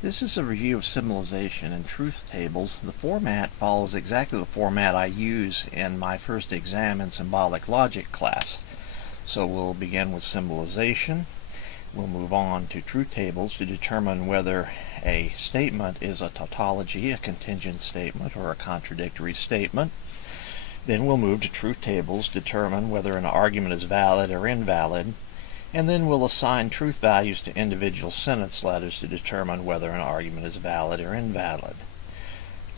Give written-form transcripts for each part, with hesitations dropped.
This is a review of symbolization and truth tables. The format follows exactly the format I use in my first exam in symbolic logic class. So we'll begin with symbolization. We'll move on to truth tables to determine whether a statement is a tautology, a contingent statement, or a contradictory statement. Then we'll move to truth tables to determine whether an argument is valid or invalid. And then we'll assign truth values to individual sentence letters to determine whether an argument is valid or invalid.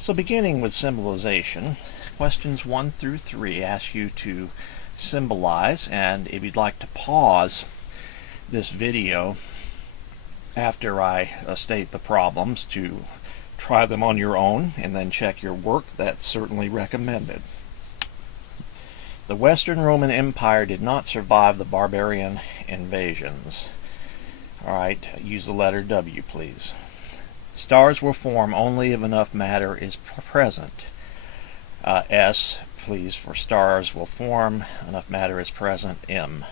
So beginning with symbolization, questions 1 through 3 ask you to symbolize, and if you'd like to pause this video after I state the problems to try them on your own and then check your work, that's certainly recommended. The Western Roman Empire did not survive the barbarian invasions. Alright, use the letter W, please. Stars will form only if enough matter is present. S, please, for stars will form, enough matter is present. M.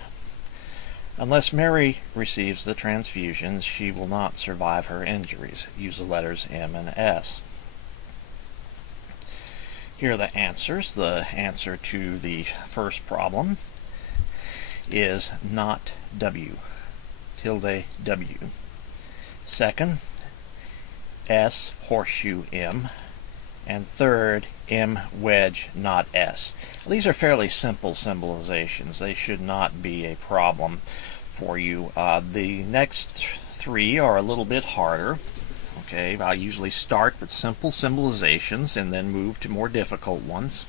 Unless Mary receives the transfusions, she will not survive her injuries. Use the letters M and S. Here are the answers. The answer to the first problem is not W, tilde W. Second, S, horseshoe M. And third, M, wedge, not S. These are fairly simple symbolizations. They should not be a problem for you. The next three are a little bit harder. Okay, I usually start with simple symbolizations and then move to more difficult ones.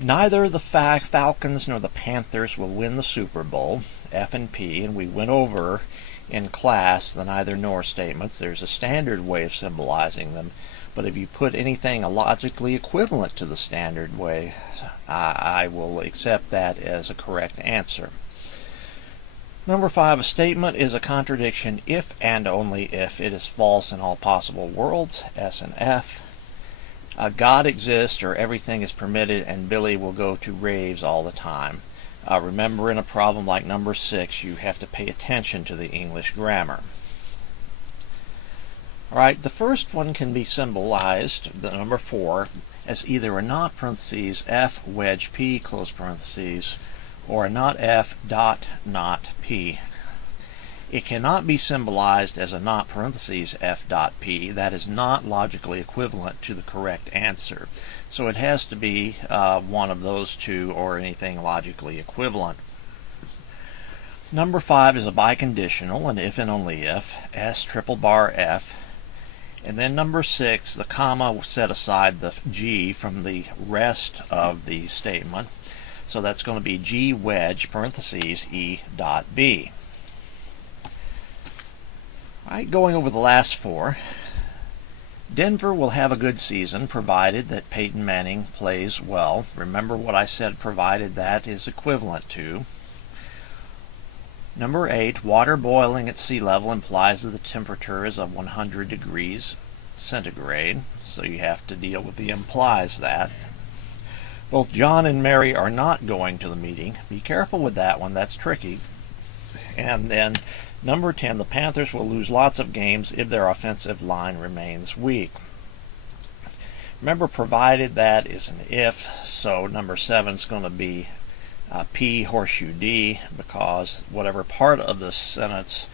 Neither the Falcons nor the Panthers will win the Super Bowl, F and P, and we went over in class the neither nor statements. There's a standard way of symbolizing them, but if you put anything logically equivalent to the standard way, I will accept that as a correct answer. Number 5, a statement is a contradiction if and only if it is false in all possible worlds, S and F. God exists or everything is permitted and Billy will go to raves all the time. Remember, in a problem like number 6, you have to pay attention to the English grammar. Alright, the first one can be symbolized, the number 4, as either a not parentheses F wedge P close parentheses or a not F dot not P. It cannot be symbolized as a not parentheses F dot P. That is not logically equivalent to the correct answer. So it has to be one of those two or anything logically equivalent. Number 5 is a biconditional, an if and only if, S triple bar F. And then number 6, the comma will set aside the G from the rest of the statement. So that's going to be G wedge parentheses E dot B. Alright, going over the last 4. Denver will have a good season provided that Peyton Manning plays well. Remember what I said, provided that is equivalent to. Number 8, water boiling at sea level implies that the temperature is of 100 degrees centigrade. So you have to deal with the implies that. Both John and Mary are not going to the meeting. Be careful with that one, that's tricky. And then number 10, the Panthers will lose lots of games if their offensive line remains weak. Remember, provided that is an if, so number 7 is going to be P horseshoe D, because whatever part of the sentence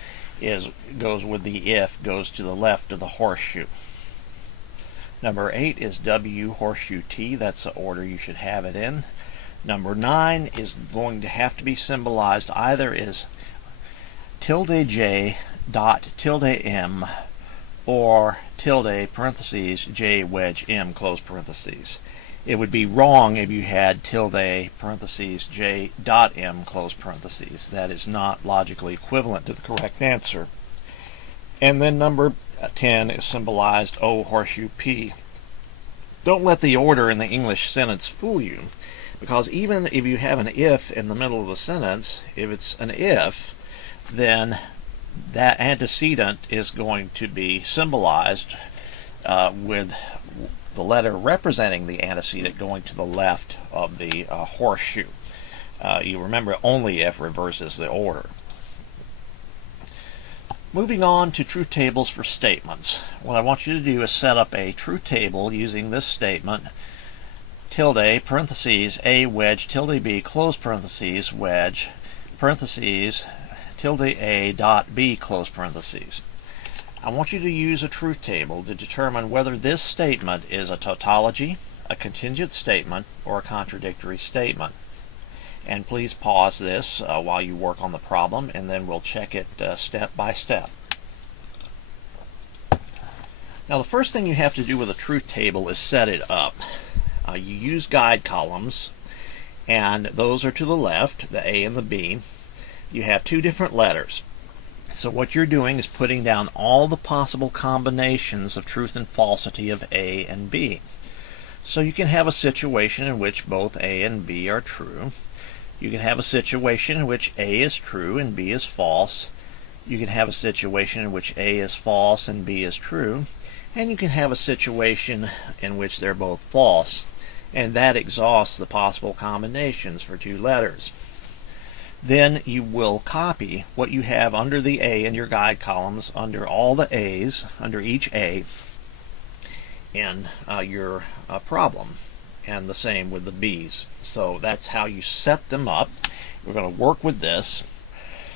goes with the if goes to the left of the horseshoe. Number 8 is W horseshoe T. That's the order you should have it in. Number 9 is going to have to be symbolized either as tilde J dot tilde M or tilde parentheses J wedge M close parentheses. It would be wrong if you had tilde parentheses J dot M close parentheses. That is not logically equivalent to the correct answer. And then number 10 is symbolized O horseshoe P. Don't let the order in the English sentence fool you, because even if you have an if in the middle of the sentence, if it's an if, then that antecedent is going to be symbolized with the letter representing the antecedent going to the left of the horseshoe. You remember only if reverses the order. Moving on to truth tables for statements. What I want you to do is set up a truth table using this statement: tilde, parentheses, A wedge, tilde B, close parentheses, wedge, parentheses, tilde A dot B, close parentheses. I want you to use a truth table to determine whether this statement is a tautology, a contingent statement, or a contradictory statement. And please pause this while you work on the problem, and then we'll check it step by step. Now, the first thing you have to do with a truth table is set it up. You use guide columns, and those are to the left, the A and the B. You have two different letters. So what you're doing is putting down all the possible combinations of truth and falsity of A and B. So you can have a situation in which both A and B are true. You can have a situation in which A is true and B is false. You can have a situation in which A is false and B is true. And you can have a situation in which they're both false. And that exhausts the possible combinations for two letters. Then you will copy what you have under the A in your guide columns, under all the A's, under each A, in your problem. And the same with the B's. So that's how you set them up. We're going to work with this.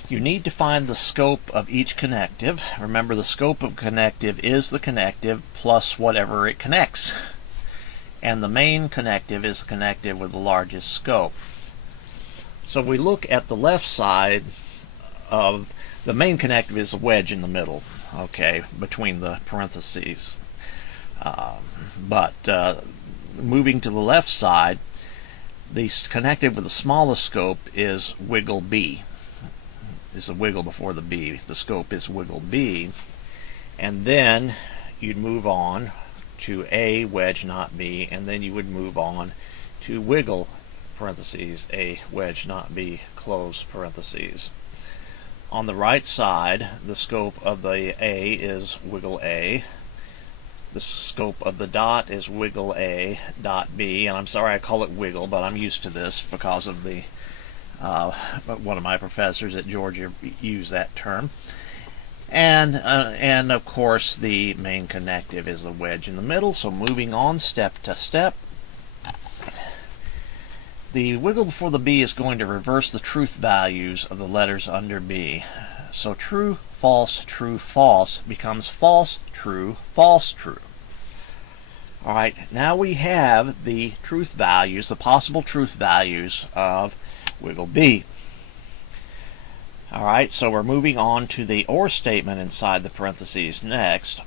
You need to find the scope of each connective. Remember, the scope of connective is the connective plus whatever it connects. And the main connective is the connective with the largest scope. So we look at the left side of the main connective is a wedge in the middle, okay, between the parentheses. Moving to the left side, the connective with the smallest scope is wiggle B. Is a wiggle before the B. The scope is wiggle B. And then you'd move on to A, wedge, not B, and then you would move on to wiggle, parentheses, A, wedge, not B, close parentheses. On the right side, the scope of the A is wiggle A. The scope of the dot is wiggle A, dot B, and I'm sorry I call it wiggle, but I'm used to this because of the one of my professors at Georgia used that term. And of course the main connective is the wedge in the middle. So moving on step to step, the wiggle before the B is going to reverse the truth values of the letters under B. So true, false, false becomes false, true, true. Alright, now we have the truth values, the possible truth values of wiggle B. Alright, so we're moving on to the OR statement inside the parentheses next.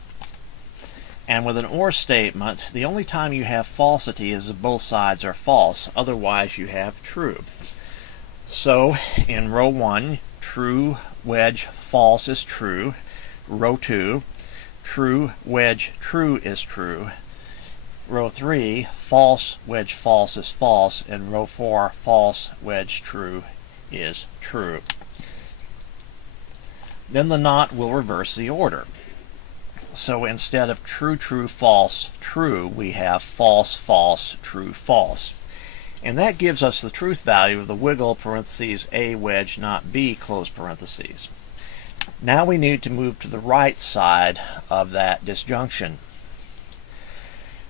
And with an OR statement, the only time you have falsity is if both sides are false. Otherwise, you have true. So, in row 1, true, wedge, false is true. Row 2, true, wedge, true is true. Row 3, false, wedge, false is false. And row 4, false, wedge, true is true. Then the not will reverse the order. So instead of true, true, false, true, we have false, false, true, false. And that gives us the truth value of the wiggle, parentheses, A, wedge, not B, close parentheses. Now we need to move to the right side of that disjunction.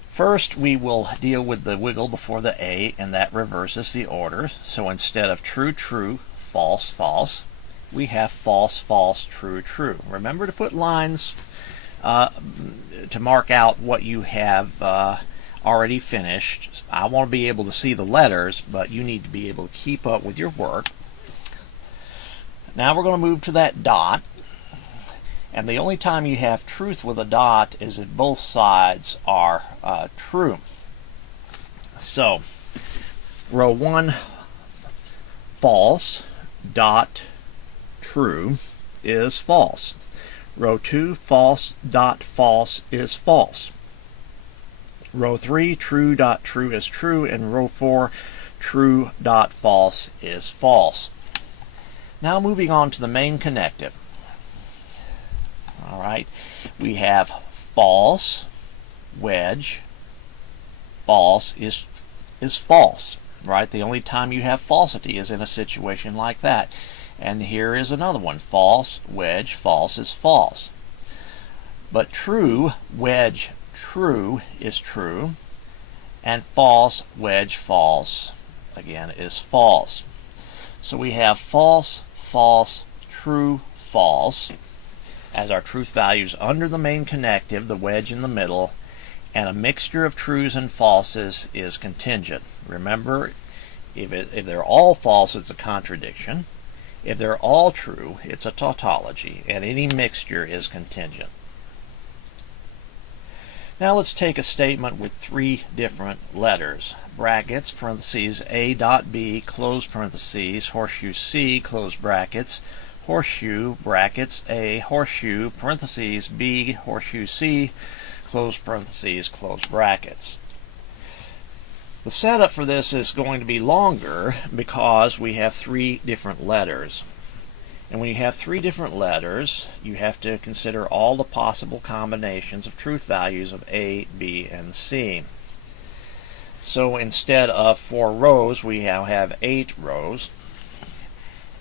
First, we will deal with the wiggle before the A, and that reverses the order. So instead of true, true, false, false, we have false, false, true, true. Remember to put lines to mark out what you have already finished. I want to be able to see the letters, but you need to be able to keep up with your work. Now we're going to move to that dot. And the only time you have truth with a dot is if both sides are true. So, row 1, false, dot, true is false. Row 2, false, dot, false is false. Row 3, true, dot, true is true. And row 4, true, dot, false is false. Now moving on to the main connective. Alright, we have false, wedge, false is false. Right? The only time you have falsity is in a situation like that. And here is another one. False, wedge, false is false. But true, wedge, true is true. And false, wedge, false, again, is false. So we have false, false, true, false as our truth values under the main connective, the wedge in the middle, and a mixture of trues and falses is contingent. Remember, if they're all false, it's a contradiction. If they're all true, it's a tautology, and any mixture is contingent. Now let's take a statement with three different letters. Brackets, parentheses, A dot B, close parentheses, horseshoe C, close brackets, horseshoe, brackets, A, horseshoe, parentheses, B, horseshoe C, close parentheses, close brackets. The setup for this is going to be longer because we have three different letters. And when you have three different letters, you have to consider all the possible combinations of truth values of A, B, and C. So instead of 4 rows, we now have 8 rows.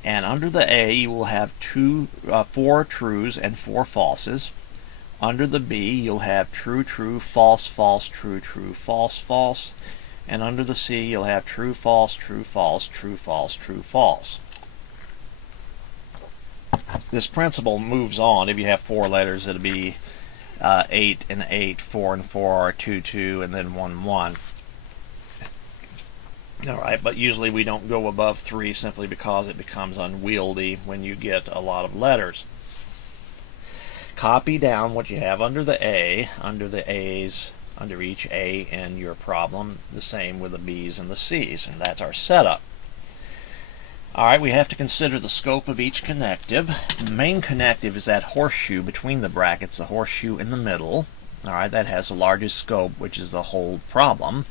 And under the A, you will have 4 trues and 4 falses. Under the B, you'll have true, true, false, false, true, true, false, false. And under the C, you'll have true, false, true, false, true, false, true, false. This principle moves on. If you have 4 letters, it'll be 8 and 8, 4 and 4, 2, 2, and then 1, 1. Alright, but usually we don't go above 3 simply because it becomes unwieldy when you get a lot of letters. Copy down what you have under the A, under the A's, under each A in your problem, the same with the B's and the C's, and that's our setup. Alright, we have to consider the scope of each connective. The main connective is that horseshoe between the brackets, the horseshoe in the middle. Alright, that has the largest scope, which is the whole problem.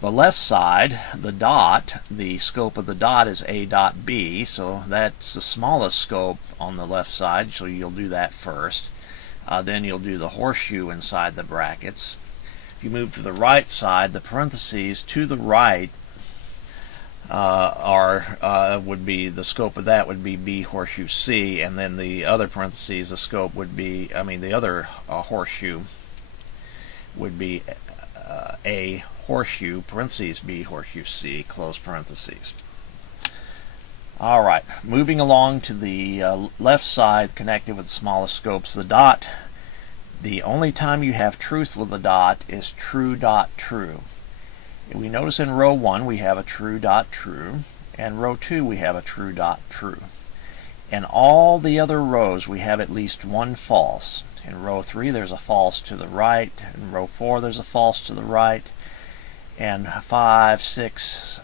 The left side, the dot, the scope of the dot is A dot B, so that's the smallest scope on the left side, so you'll do that first. Then you'll do the horseshoe inside the brackets. If you move to the right side, the parentheses to the right would be, the scope of that would be B horseshoe C, and then the other parentheses, the scope would be, the other horseshoe would be A horseshoe, parentheses, B horseshoe C, close parentheses. Alright, moving along to the left side connected with the smallest scopes, the dot. The only time you have truth with the dot is true dot true. We notice in row 1 we have a true dot true, and row 2 we have a true dot true. In all the other rows we have at least one false. In row 3 there's a false to the right, in row 4 there's a false to the right, and 5, 6,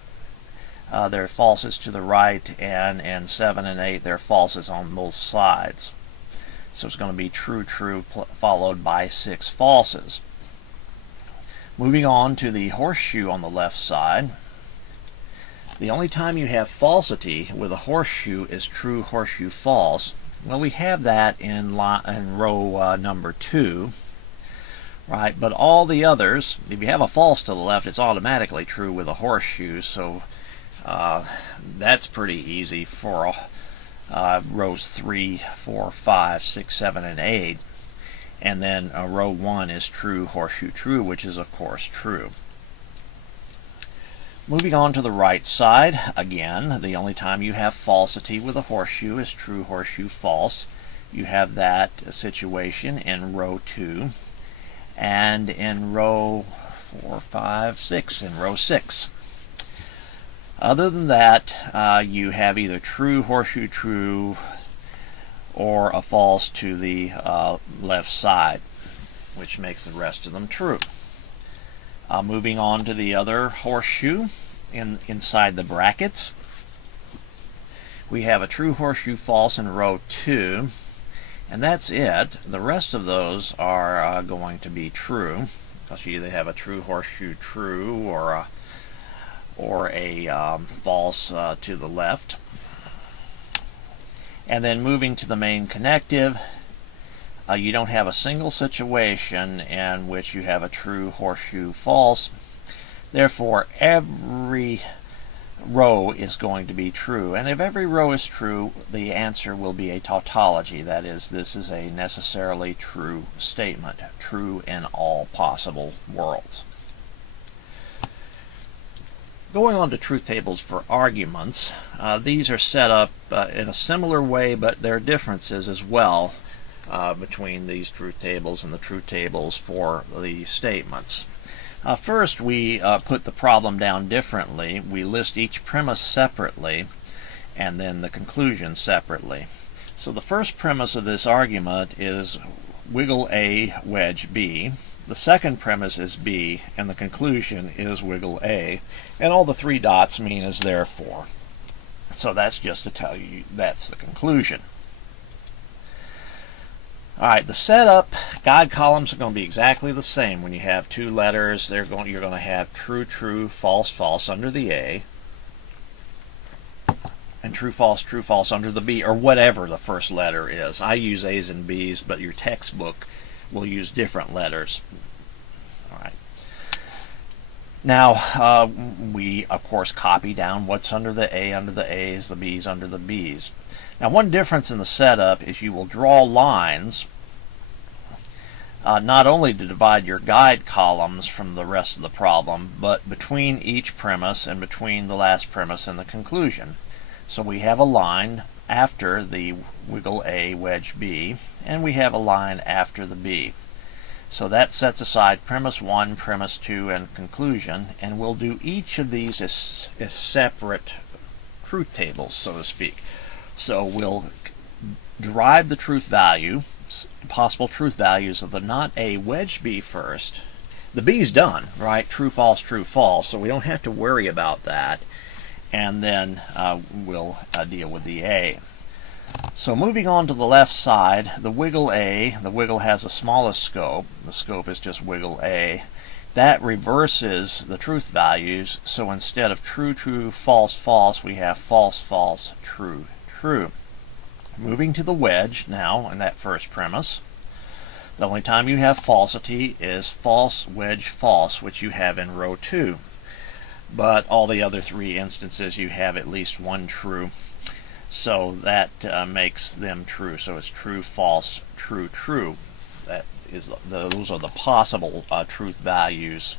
there are falses to the right, and in 7 and 8 there are falses on both sides. So it's going to be true, true, followed by 6 falses. Moving on to the horseshoe on the left side, the only time you have falsity with a horseshoe is true, horseshoe, false. Well, we have that in row number 2. Right, but all the others, if you have a false to the left, it's automatically true with a horseshoe, so that's pretty easy for rows 3, 4, 5, 6, 7, and 8. And then row 1 is true, horseshoe, true, which is of course true. Moving on to the right side, again, the only time you have falsity with a horseshoe is true, horseshoe, false. You have that situation in row 2. And in row 4, 5, 6, in row 6. Other than that, you have either true, horseshoe, true, or a false to the left side, which makes the rest of them true. Moving on to the other horseshoe inside the brackets, we have a true, horseshoe, false in row 2. And that's it. The rest of those are going to be true, because you either have a true, horseshoe, true, or a false to the left. And then moving to the main connective, you don't have a single situation in which you have a true, horseshoe, false. Therefore, every row is going to be true. And if every row is true, the answer will be a tautology. That is, this is a necessarily true statement, true in all possible worlds. Going on to truth tables for arguments, these are set up in a similar way, but there are differences as well between these truth tables and the truth tables for the statements. First, we put the problem down differently. We list each premise separately and then the conclusion separately. So the first premise of this argument is wiggle A, wedge B. The second premise is B, and the conclusion is wiggle A. And all the three dots mean is therefore. So that's just to tell you that's the conclusion. Alright, the setup guide columns are going to be exactly the same. When you have two letters, you're going to have true, true, false, false under the A, and true, false under the B, or whatever the first letter is. I use A's and B's, but your textbook will use different letters. Alright. Now, we, of course, copy down what's under the A under the A's, the B's under the B's. Now, one difference in the setup is you will draw lines not only to divide your guide columns from the rest of the problem, but between each premise and between the last premise and the conclusion. So we have a line after the wiggle A, wedge B, and we have a line after the B. So that sets aside premise 1, premise 2, and conclusion, and we'll do each of these as separate truth tables, so to speak. So we'll derive the truth value, possible truth values of the not A, wedge B first. The B's done, right? True, false, so we don't have to worry about that. And then we'll deal with the A. So moving on to the left side, the wiggle A, the wiggle has the smallest scope. The scope is just wiggle A. That reverses the truth values, so instead of true, true, false, false, we have false, false, true, true. Moving to the wedge now in that first premise, the only time you have falsity is false, wedge, false, which you have in row 2. But all the other three instances you have at least one true. So that makes them true. So it's true, false, true, true. That is those are the possible truth values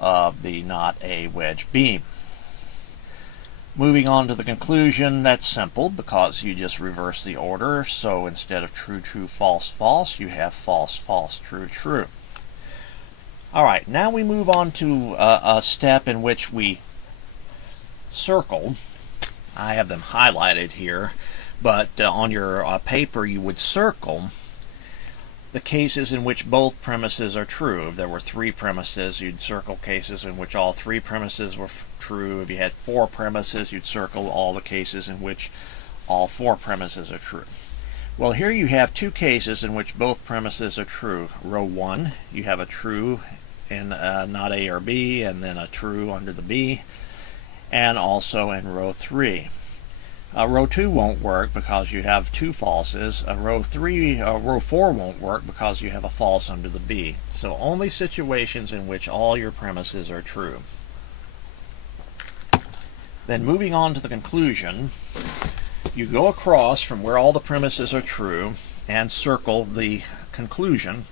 of the not A, wedge B. Moving on to the conclusion, that's simple because you just reverse the order. So instead of true, true, false, false, you have false, false, true, true. Alright, now we move on to a step in which we circle. I have them highlighted here, but on your paper you would circle the cases in which both premises are true. If there were 3 premises, you'd circle cases in which all 3 premises were true. If you had 4 premises, you'd circle all the cases in which all 4 premises are true. Well, here you have 2 cases in which both premises are true. Row 1, you have a true in not A or B, and then a true under the B, and also in row 3. Row 2 won't work because you have 2 falses. Row 4 won't work because you have a false under the B. So only situations in which all your premises are true. Then moving on to the conclusion, you go across from where all the premises are true and circle the conclusion.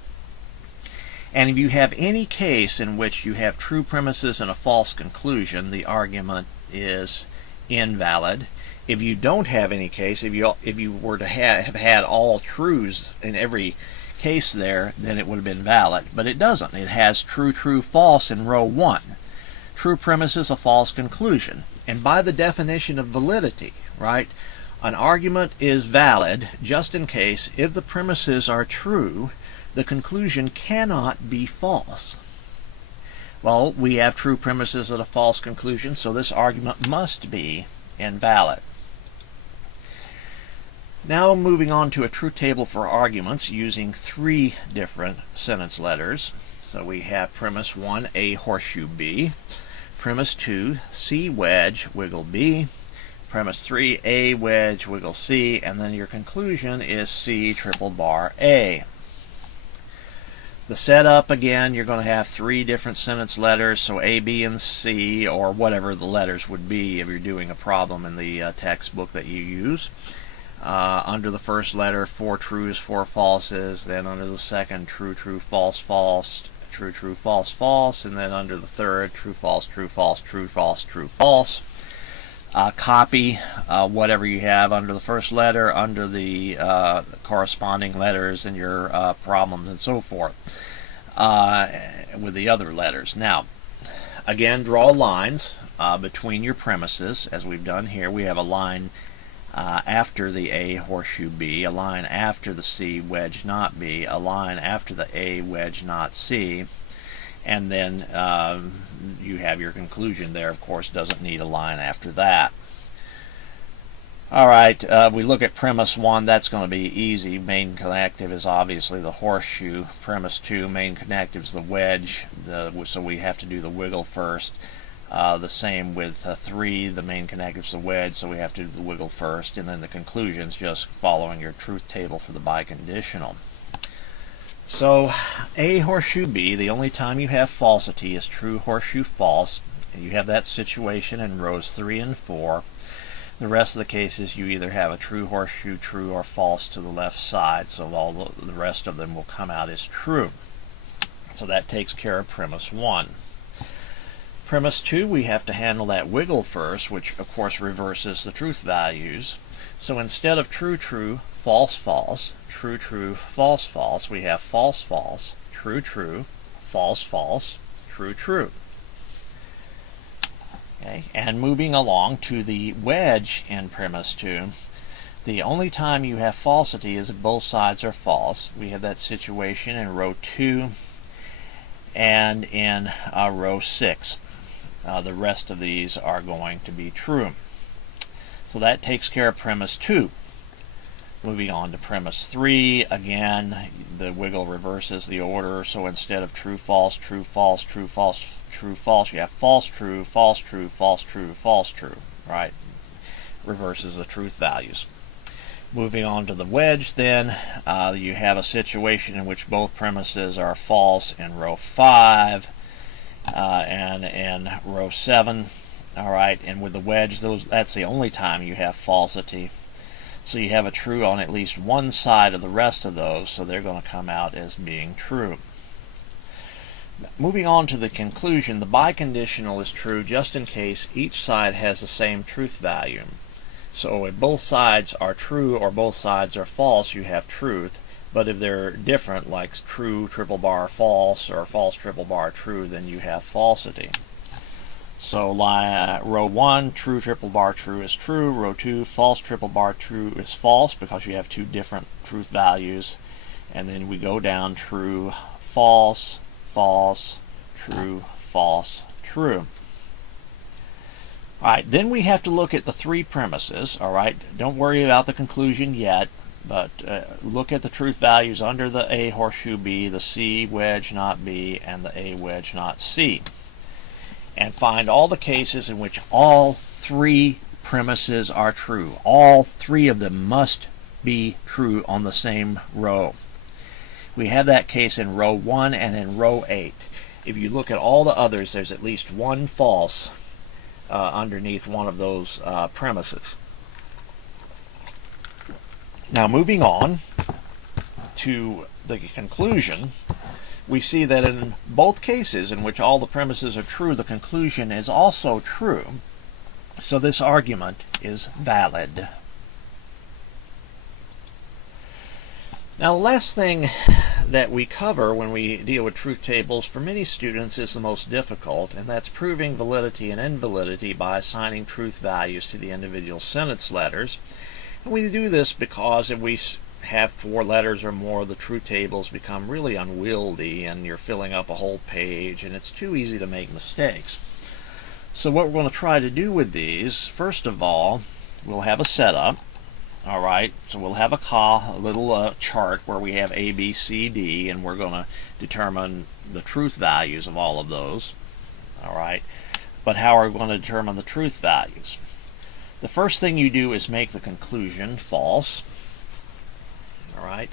And if you have any case in which you have true premises and a false conclusion, the argument is invalid. If you don't have any case, if you were to have had all truths in every case there, then it would have been valid. But it doesn't. It has true, true, false in row 1. True premises, a false conclusion. And by the definition of validity, right, an argument is valid just in case if the premises are true, the conclusion cannot be false. Well, we have true premises and a false conclusion, so this argument must be invalid. Now moving on to a truth table for arguments using 3 different sentence letters. So we have premise 1, A horseshoe B. Premise 2, C wedge, wiggle B. Premise 3, A wedge, wiggle C. And then your conclusion is C triple bar A. The setup, again, you're going to have 3 different sentence letters, so A, B, and C, or whatever the letters would be if you're doing a problem in the textbook that you use. Under the first letter, 4 trues, 4 falses, then under the second, true, true, false, false, true, true, false, false, and then under the third, true, false, true, false, true, false, true, false. Copy whatever you have under the first letter, under the corresponding letters in your problems, and so forth with the other letters. Now, again, draw lines between your premises, as we've done here. We have a line after the A, horseshoe B, a line after the C, wedge not B, a line after the A, wedge not C, and then you have your conclusion there. Of course, doesn't need a line after that. Alright, we look at premise 1. That's going to be easy. Main connective is obviously the horseshoe. Premise 2, main connective is the wedge, so we have to do the wiggle first. The same with 3, the main connective is the wedge, so we have to do the wiggle first, and then the conclusion is just following your truth table for the biconditional. So, A, horseshoe B, the only time you have falsity is true, horseshoe, false. You have that situation in rows 3 and 4. The rest of the cases you either have a true, horseshoe, true, or false to the left side, so all the rest of them will come out as true. So that takes care of premise 1. Premise 2, we have to handle that wiggle first, which of course reverses the truth values. So instead of true, true, false, false, true, true, false, false, we have false, false, true, true, false, false, true, true. Okay, and moving along to the wedge in premise 2, the only time you have falsity is if both sides are false. We have that situation in row 2 and in row 6. The rest of these are going to be true. So that takes care of premise 2. Moving on to premise 3, again, the wiggle reverses the order, so instead of true, false, true, false, true, false, true, false, you have false, true, false, true, false, true, false, true, right? Reverses the truth values. Moving on to the wedge, then, you have a situation in which both premises are false in row 5 and in row 7. All right, and with the wedge, that's the only time you have falsity. So you have a true on at least one side of the rest of those, so they're going to come out as being true. Moving on to the conclusion, the biconditional is true just in case each side has the same truth value. So if both sides are true or both sides are false, you have truth. But if they're different, like true triple bar false or false triple bar true, then you have falsity. So row 1, true triple bar true is true. Row 2, false triple bar true is false, because you have 2 different truth values. And then we go down true, false, false, true, false, true. Alright, then we have to look at the 3 premises. Alright, don't worry about the conclusion yet, but look at the truth values under the A horseshoe B, the C wedge not B, and the A wedge not C. And find all the cases in which all 3 premises are true. All 3 of them must be true on the same row. We have that case in row 1 and in row 8. If you look at all the others, there's at least one false underneath one of those premises. Now, moving on to the conclusion, we see that in both cases in which all the premises are true, the conclusion is also true. So this argument is valid. Now, the last thing that we cover when we deal with truth tables for many students is the most difficult, and that's proving validity and invalidity by assigning truth values to the individual sentence letters. And we do this because if we have 4 letters or more, the truth tables become really unwieldy and you're filling up a whole page and it's too easy to make mistakes. So what we're going to try to do with these, first of all, we'll have a setup. Alright, so we'll have a little chart where we have A, B, C, D, and we're going to determine the truth values of all of those. Alright, but how are we going to determine the truth values? The first thing you do is make the conclusion false. Alright,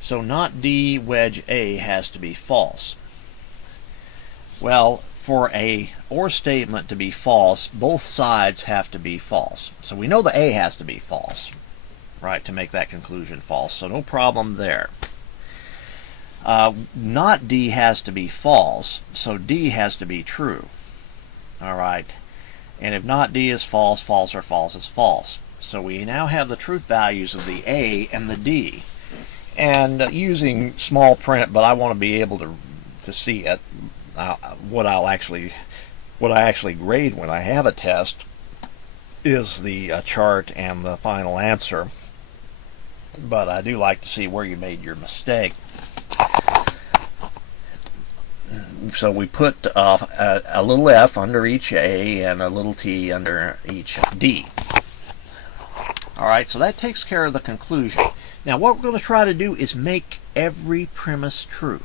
So not D wedge A has to be false. Well, for a OR statement to be false, both sides have to be false. So we know the A has to be false, right, to make that conclusion false. So no problem there. Not D has to be false, so D has to be true. All right. And if not D is false, false or false is false. So we now have the truth values of the A and the D. And using small print, but I want to be able to see it, what I actually grade when I have a test is the chart and the final answer. But I do like to see where you made your mistake. So we put a little f under each A and a little t under each D. Alright, so that takes care of the conclusion. Now what we're going to try to do is make every premise true.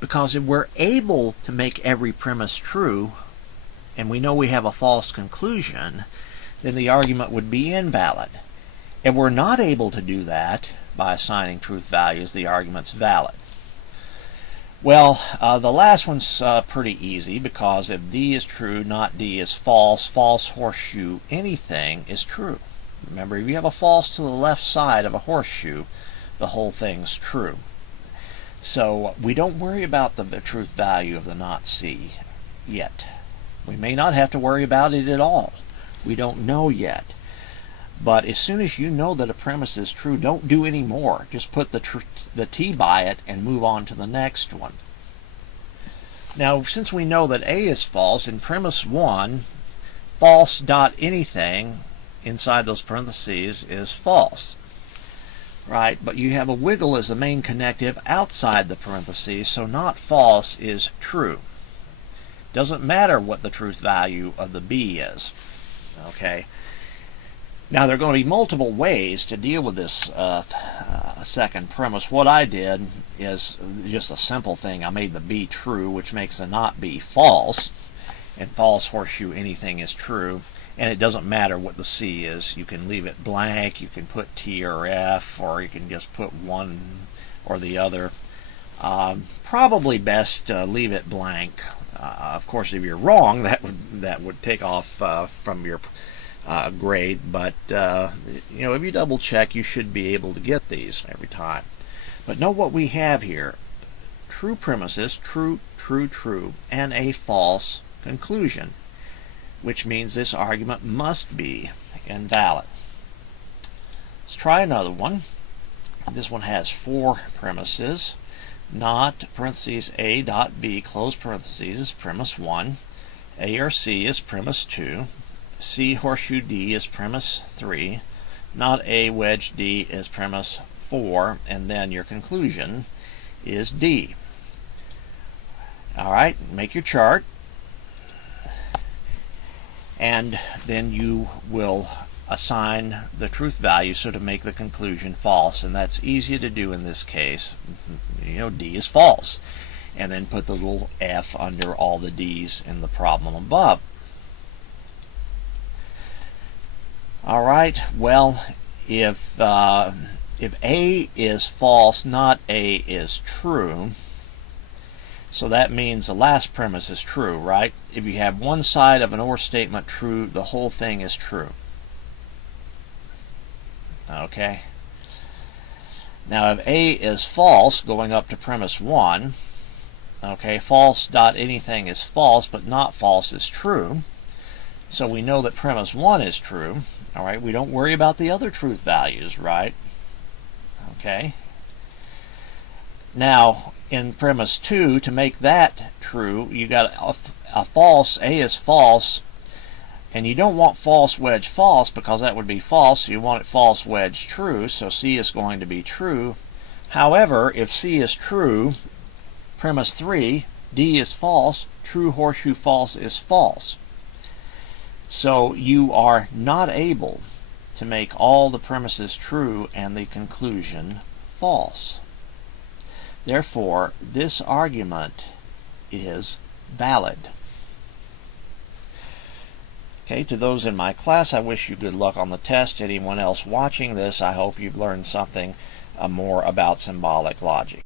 Because if we're able to make every premise true, and we know we have a false conclusion, then the argument would be invalid. If we're not able to do that by assigning truth values, the argument's valid. Well, the last one's pretty easy, because if D is true, not D is false, false horseshoe, anything is true. Remember, if you have a false to the left side of a horseshoe, the whole thing's true. So we don't worry about the truth value of the not C yet. We may not have to worry about it at all. We don't know yet. But as soon as you know that a premise is true, don't do any more. Just put the T by it and move on to the next one. Now, since we know that A is false, in premise 1, false dot anything inside those parentheses is false. Right? But you have a wiggle as the main connective outside the parentheses, so not false is true. Doesn't matter what the truth value of the B is. Okay? Now, there are going to be multiple ways to deal with this second premise. What I did is just a simple thing. I made the B true, which makes the not B false. And false horseshoe anything is true. And it doesn't matter what the C is. You can leave it blank, you can put T or F, or you can just put one or the other. Probably best leave it blank. Of course, if you're wrong, that would take off from your grade. But you know, if you double check, you should be able to get these every time. But know what we have here: true premises, true, true, true, and a false conclusion, which means this argument must be invalid. Let's try another one. This one has 4 premises. Not parentheses A dot B close parentheses is premise 1. A or C is premise 2. C horseshoe D is premise 3. Not A wedge D is premise 4. And then your conclusion is D. Alright, make your chart. And then you will assign the truth value so to make the conclusion false, and that's easy to do in this case. You know, D is false, and then put the little F under all the D's in the problem above. Alright, well, if A is false, not A is true, so that means the last premise is true, right? If you have one side of an OR statement true, the whole thing is true. Okay? Now, if A is false, going up to premise 1, okay, false dot anything is false, but not false is true. So we know that premise 1 is true. All right, we don't worry about the other truth values, right? Okay. Now, in premise 2, to make that true, you got a false. A is false, and you don't want false wedge false, because that would be false. So you want it false wedge true, so C is going to be true. However, if C is true, premise 3, D is false, true horseshoe false is false. So you are not able to make all the premises true and the conclusion false. Therefore, this argument is valid. Okay, to those in my class, I wish you good luck on the test. Anyone else watching this, I hope you've learned something more about symbolic logic.